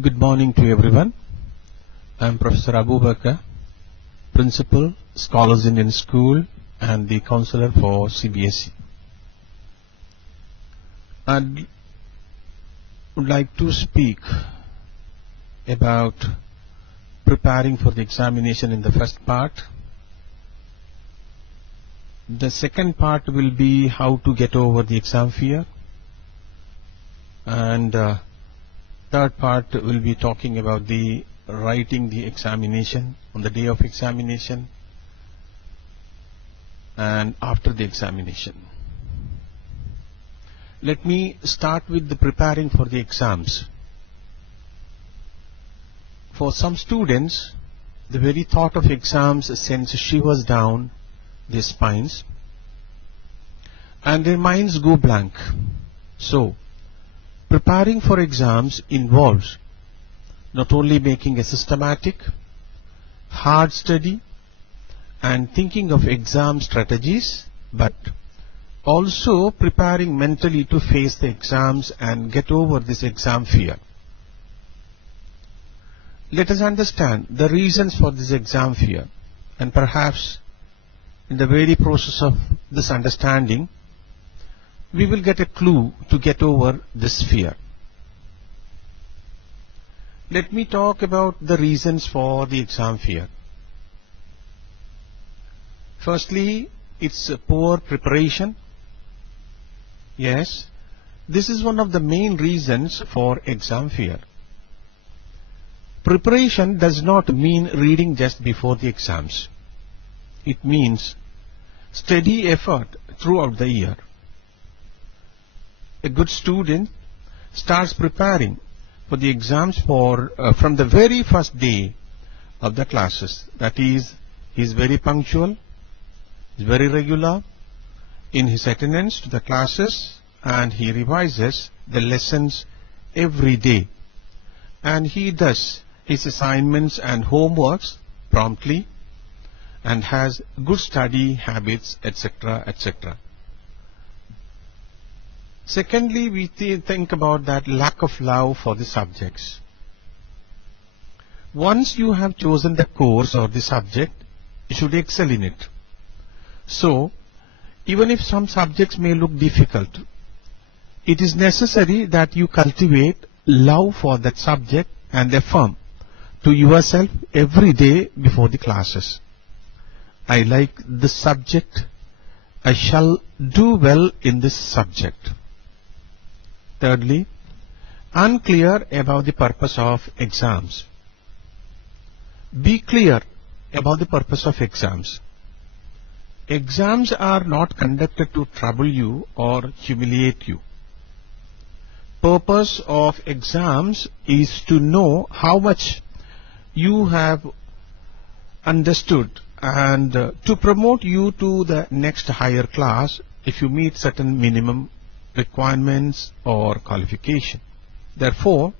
Good morning to everyone. I am Prof.M.Abubaker, Principal, Scholars Indian School and the Counselor for CBSE. I would like to speak about preparing for the examination in the first part. The second part will be how to get over the exam fear, and third part will be talking about the writing the examination on the day of examination and after the examination. Let me start with the preparing for the exams. For some students, the very thought of exams sends shivers down their spines and their minds go blank. So, preparing for exams involves not only making a systematic, hard study and thinking of exam strategies, but also preparing mentally to face the exams and get over this exam fear. Let us understand the reasons for this exam fear, and perhaps in the very process of this understanding, we will get a clue to get over this fear. Let me talk about the reasons for the exam fear. Firstly, it's poor preparation. Yes, this is one of the main reasons for exam fear. Preparation does not mean reading just before the exams. It means steady effort throughout the year. A good student starts preparing for the exams from the very first day of the classes. That is, he is very punctual, is very regular in his attendance to the classes, and he revises the lessons every day. And he does his assignments and homeworks promptly and has good study habits, etc., etc. Secondly, we think about that lack of love for the subjects. Once you have chosen the course or the subject, you should excel in it. So, even if some subjects may look difficult, it is necessary that you cultivate love for that subject and affirm to yourself every day before the classes, I like this subject, I shall do well in this subject. Thirdly, unclear about the purpose of exams. Be clear about the purpose of exams. Exams are not conducted to trouble you or humiliate you. Purpose of exams is to know how much you have understood and to promote you to the next higher class if you meet certain minimum requirements or qualification. Therefore,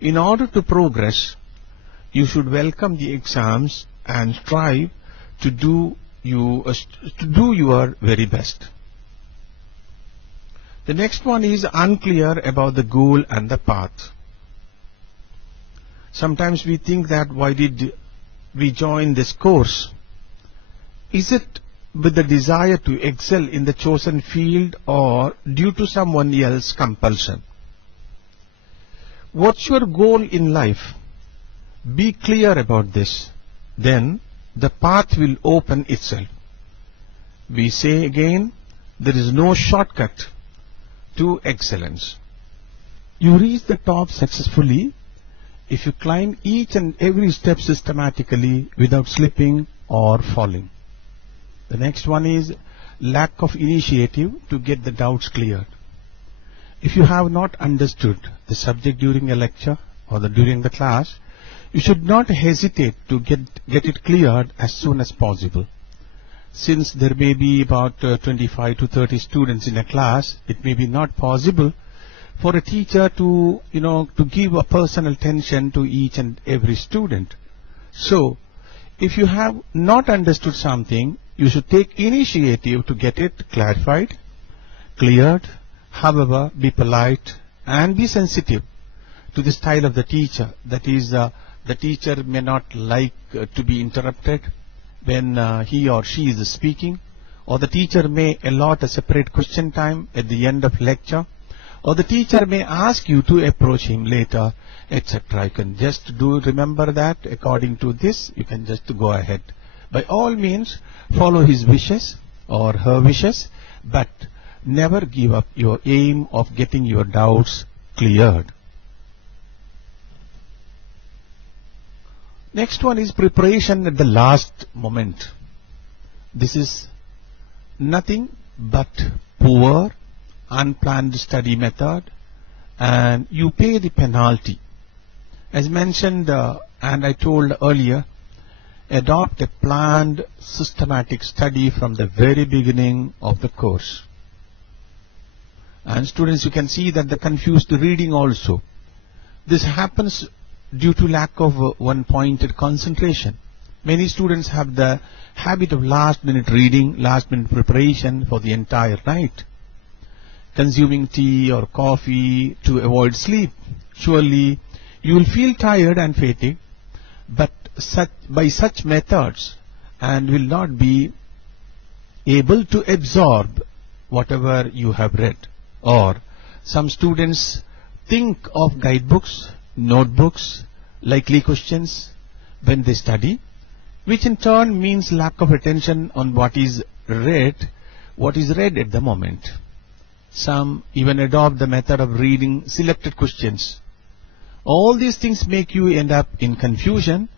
in order to progress, you should welcome the exams and strive to do your very best. The next one is unclear about the goal and the path. Sometimes we think that why did we join this course? Is it with the desire to excel in the chosen field or due to someone else's compulsion? What's your goal in life? Be clear about this. Then the path will open itself. We say again, there is no shortcut to excellence. You reach the top successfully if you climb each and every step systematically without slipping or falling. The next one is lack of initiative to get the doubts cleared. If you have not understood the subject during a lecture or during the class, you should not hesitate to get it cleared as soon as possible. Since there may be about 25 to 30 students in a class, it may be not possible for a teacher to give a personal attention to each and every student. So, if you have not understood something, you should take initiative to get it clarified, cleared. However, be polite and be sensitive to the style of the teacher. That is, the teacher may not like to be interrupted when he or she is speaking, or the teacher may allot a separate question time at the end of lecture, or the teacher may ask you to approach him later, etc. You can just remember that according to this, you can just go ahead. By all means, follow his wishes or her wishes, but never give up your aim of getting your doubts cleared. Next one is preparation at the last moment. This is nothing but poor, unplanned study method, and you pay the penalty. As mentioned and I told earlier, adopt a planned, systematic study from the very beginning of the course. And students, you can see that the confused reading also. This happens due to lack of one-pointed concentration. Many students have the habit of last-minute reading, last-minute preparation for the entire night, consuming tea or coffee to avoid sleep. Surely you will feel tired and fatigued, but by such methods, and will not be able to absorb whatever you have read. Or some students think of guidebooks, notebooks, likely questions when they study, which in turn means lack of attention on what is read at the moment. Some even adopt the method of reading selected questions. All these things make you end up in confusion,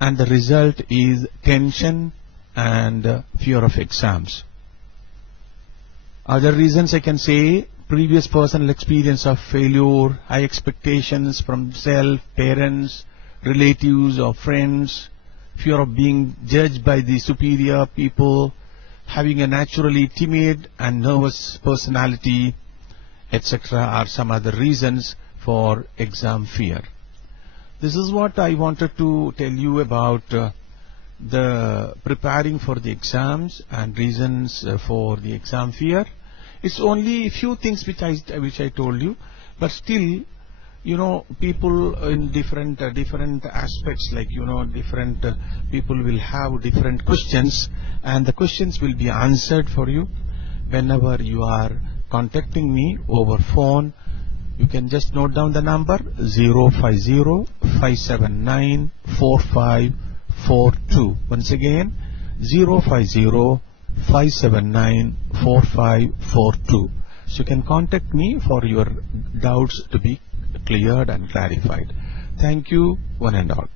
and the result is tension and fear of exams. Other reasons I can say: previous personal experience of failure, high expectations from self, parents, relatives or friends, fear of being judged by the superior people, having a naturally timid and nervous personality, etc. are some other reasons for exam fear. This is what I wanted to tell you about the preparing for the exams and reasons for the exam fear. It's only a few things which I told you, but still, you know, people in different aspects, like, you know, different people will have different questions, and the questions will be answered for you. Whenever you are contacting me over phone, you can just note down the number 050-579-4542. Once again, 050-579-4542. So you can contact me for your doubts to be cleared and clarified. Thank you, one and all.